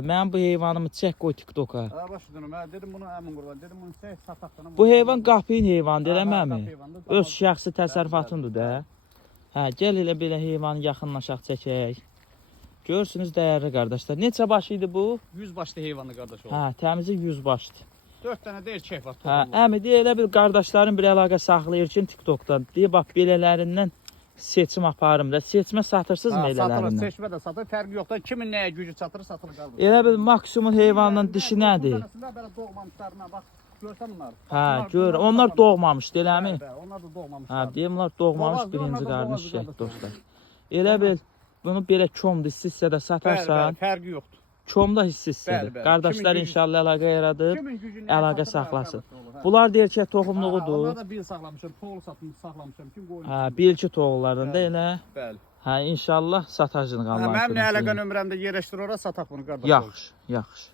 Mən bu heyvanımı çək qoy TikToka. Ha başladım. Mən dedim bunu əmin qurban. Dedim bunu çək sataqdan. Bu heyvan qapıyın heyvanıdır, Ha, eləmi? qapı heyvanıdır, tamam. Öz şəxsi təsərrüfatındır da. Hə, gəl elə belə heyvanı yaxınlaşaq çəkək. Görürsünüz dəyərli qardaşlar. Neçə baş idi bu? 100 başlı heyvanlı qardaş oldu. Hə, təmizi 100 başdır. 4 dənə də erkək var. Hə, əmi deyə elə bir qardaşların bir əlaqə saxlayır ki, TikTokdan. Deyə bax belələrindən seçim aparım da. Seçmə satırsınız mı Satılır, elələrindən? seçmə də satır. Fərqi yoxdur. Kimin nəyə gücü çatır, satılır qardaş. Elə bir maksimum heyvanın dişi nədir? Belə doğmamışlarına bax. Görsən bunlar. Hə, gör. Onlar doğmamışdı, eləmi? Bəli, onlar da doğmamışlar. Hə, deyim onlar doğmamış Doğmaz, birinci onlar da qarnı doğmaz, şəkil qardaş. dostlar. Elə bil bunu belə komda hissədə Bəli, satarsan, bəli, fərqi yoxdur. komda hissədir. Bəli, bəli. Qardaşlar Kimin gücü- inşallah əlaqə yaradıb, Kimin gücü nəyə əlaqə çatır, saxlasın. qardaş olur, hə. Bunlar deyir ki, Onlar toxumluğudur. da bir saxlamışam, toğul satmış, saxlamışam. Kim qoyun? Hə, bilki toğullarında elə. Bəli. Hə, inşallah satacağıq Hə, Allahın mənim nə əlaqə köməyi ilə. nömrəmdə yerləşdir ora sataq bunu qardaş. Yaxşı, yaxşı.